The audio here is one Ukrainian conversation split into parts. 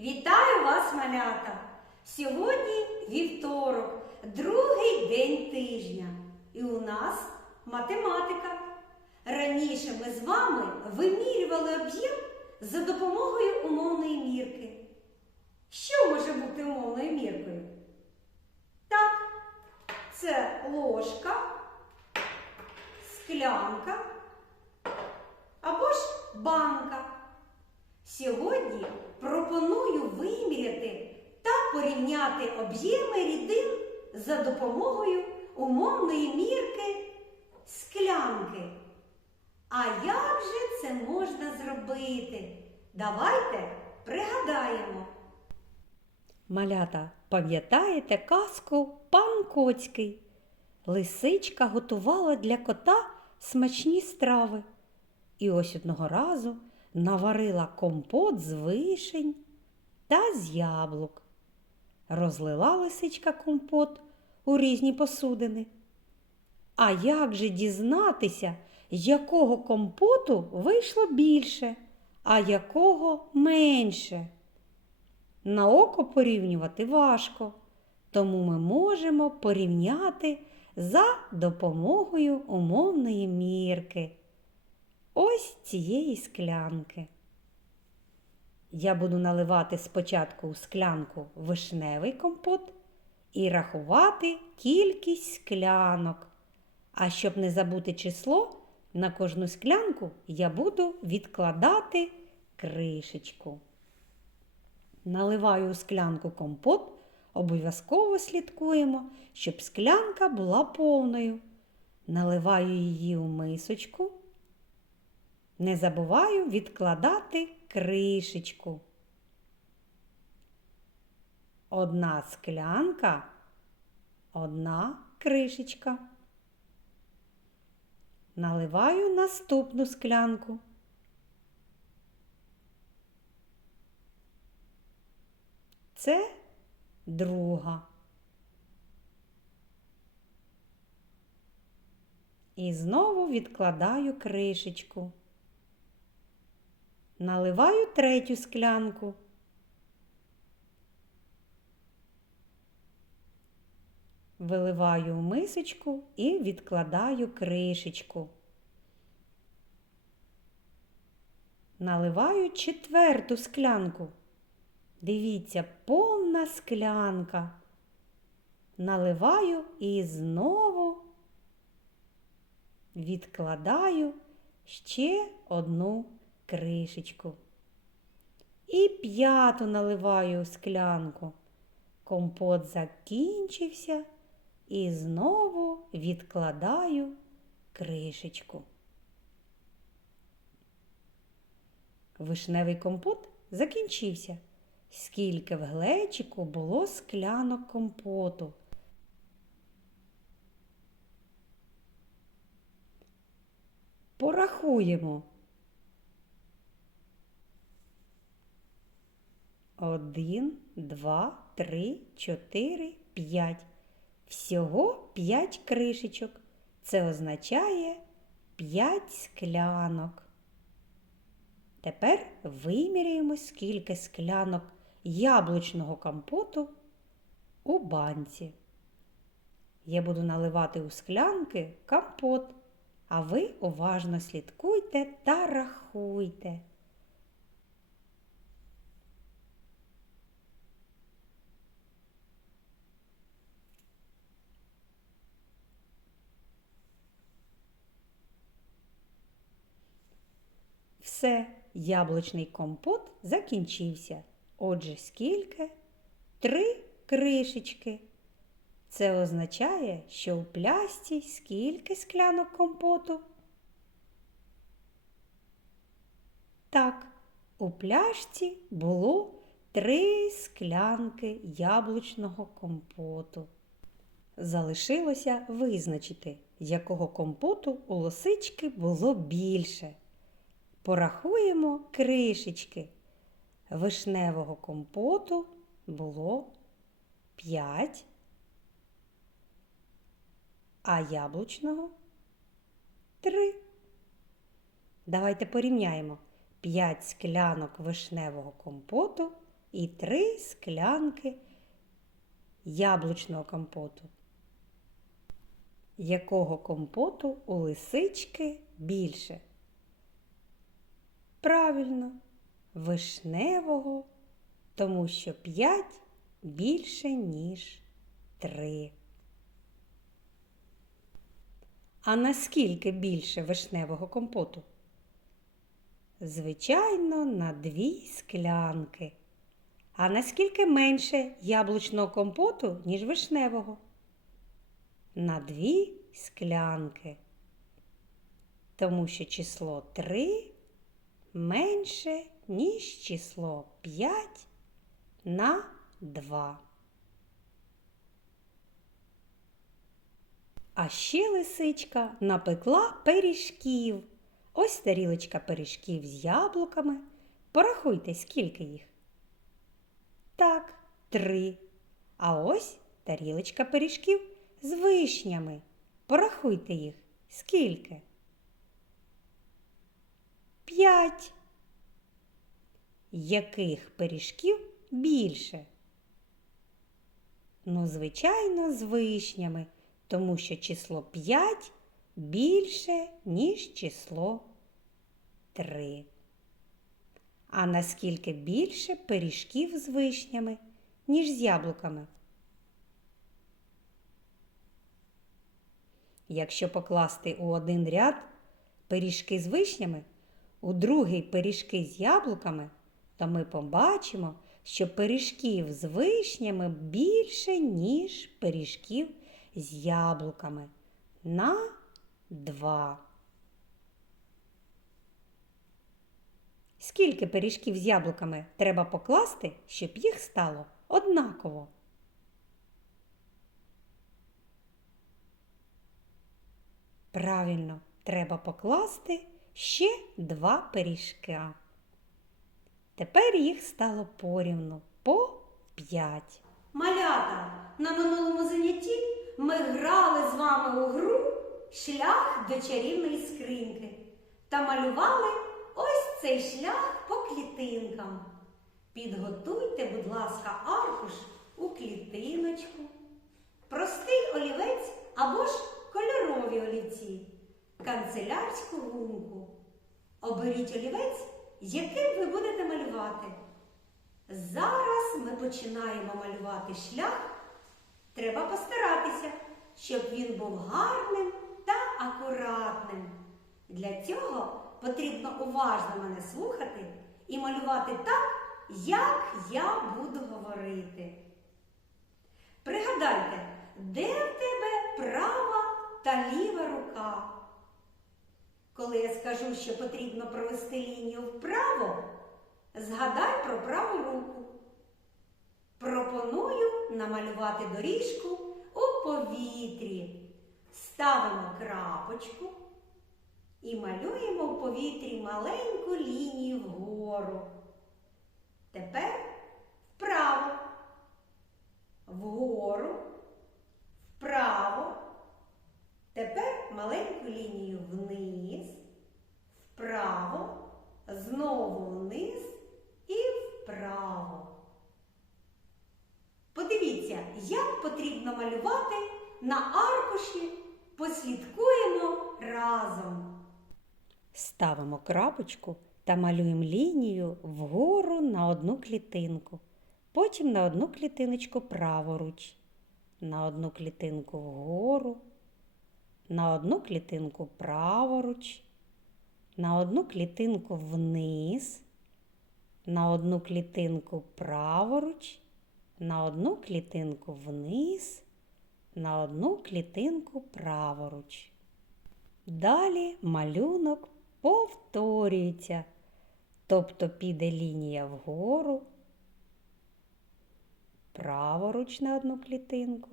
Вітаю вас, малята! Сьогодні вівторок, другий день тижня. І у нас математика. Раніше ми з вами вимірювали об'єм за допомогою умовної мірки. Що може бути умовною міркою? Так, це ложка, склянка або ж банка. Сьогодні пропоную виміряти та порівняти об'єми рідин за допомогою умовної мірки склянки. А як же це можна зробити? Давайте пригадаємо. Малята, пам'ятаєте казку пан Коцький? Лисичка готувала для кота смачні страви. І ось одного разу наварила компот з вишень та з яблук. Розлила лисичка компот у різні посудини. А як же дізнатися, якого компоту вийшло більше, а якого менше? На око порівнювати важко, тому ми можемо порівняти за допомогою умовної мірки. Ось цієї склянки. Я буду наливати спочатку у склянку вишневий компот і рахувати кількість склянок. А щоб не забути число, на кожну склянку я буду відкладати кришечку. Наливаю у склянку компот, обов'язково слідкуємо, щоб склянка була повною. Наливаю її у мисочку. Не забуваю відкладати кришечку. Одна склянка, одна кришечка. Наливаю наступну склянку. Це друга. І знову відкладаю кришечку. Наливаю третю склянку. Виливаю у мисочку і відкладаю кришечку. Наливаю четверту склянку. Дивіться, повна склянка. Наливаю і знову відкладаю ще одну кришечку. І п'яту наливаю у склянку. Компот закінчився і знову відкладаю кришечку. Вишневий компот закінчився. Скільки в глечику було склянок компоту. Порахуємо. Один, два, три, чотири, п'ять. Всього п'ять кришечок. Це означає п'ять склянок. Тепер виміряємо, скільки склянок яблучного компоту у банці. Я буду наливати у склянки компот, а ви уважно слідкуйте та рахуйте. Все, яблучний компот закінчився. Отже, скільки? Три кришечки. Це означає, що у плясті скільки склянок компоту? Так, у пляшці було три склянки яблучного компоту. Залишилося визначити, якого компоту у лосички було більше. Порахуємо кришечки. Вишневого компоту було 5, а яблучного 3. Давайте порівняємо 5 склянок вишневого компоту і три склянки яблучного компоту. Якого компоту у лисички більше? Правильно, вишневого, тому що п'ять більше, ніж три. А наскільки більше вишневого компоту? Звичайно, на дві склянки. А наскільки менше яблучного компоту, ніж вишневого? На дві склянки. Тому що число 3 менше, ніж число 5 на 2. А ще лисичка напекла пиріжків. Ось тарілочка пиріжків з яблуками. Порахуйте, скільки їх. Так, три. А ось тарілочка пиріжків з вишнями. Порахуйте їх. Скільки? П'ять. Яких пиріжків більше? Ну, звичайно, з вишнями, тому що число 5 більше, ніж число 3. А наскільки більше пиріжків з вишнями, ніж з яблуками? Якщо покласти у один ряд пиріжки з вишнями, у другий пиріжки з яблуками, то ми побачимо, що пиріжків з вишнями більше, ніж пиріжків з яблуками. На 2. Скільки пиріжків з яблуками треба покласти, щоб їх стало однаково? Правильно, треба покласти ще два пиріжка. Тепер їх стало порівну по 5. Малята, на минулому занятті ми грали з вами у гру Шлях до чарівної скриньки та малювали ось цей шлях по клітинкам. Підготуйте, будь ласка, аркуш у клітиночку, простий олівець або ж кольорові олівці, канцелярську гумку. Оберіть олівець, яким ви будете малювати. Зараз ми починаємо малювати шлях. Треба постаратися, щоб він був гарним та акуратним. Для цього потрібно уважно мене слухати і малювати так, як я буду говорити. Пригадайте, де в тебе права та ліва рука? Коли я скажу, що потрібно провести лінію вправо, згадай про праву руку. Пропоную намалювати доріжку у повітрі. Ставимо крапочку і малюємо у повітрі маленьку лінію вгору. Тепер вправо, вгору, вправо. Тепер маленьку лінію вниз, вправо, знову вниз і вправо. Подивіться, як потрібно малювати на аркуші. Послідкуємо разом. Ставимо крапочку та малюємо лінію вгору на одну клітинку. Потім на одну клітиночку праворуч, на одну клітинку вгору, на одну клітинку праворуч, на одну клітинку вниз, на одну клітинку праворуч, на одну клітинку вниз, на одну клітинку праворуч. Далі малюнок повторюється, тобто піде лінія вгору, праворуч на одну клітинку,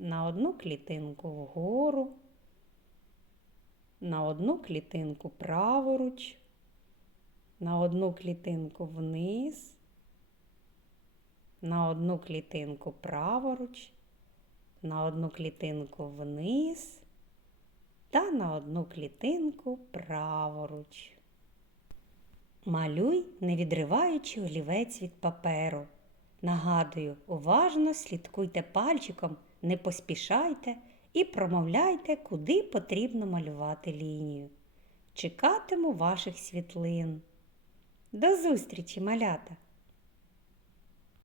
на одну клітинку вгору, на одну клітинку праворуч, на одну клітинку вниз, на одну клітинку праворуч, на одну клітинку вниз та на одну клітинку праворуч. Малюй, не відриваючи олівець від паперу. Нагадую, уважно слідкуйте пальчиком, не поспішайте і промовляйте, куди потрібно малювати лінію. Чекатиму ваших світлин. До зустрічі, малята!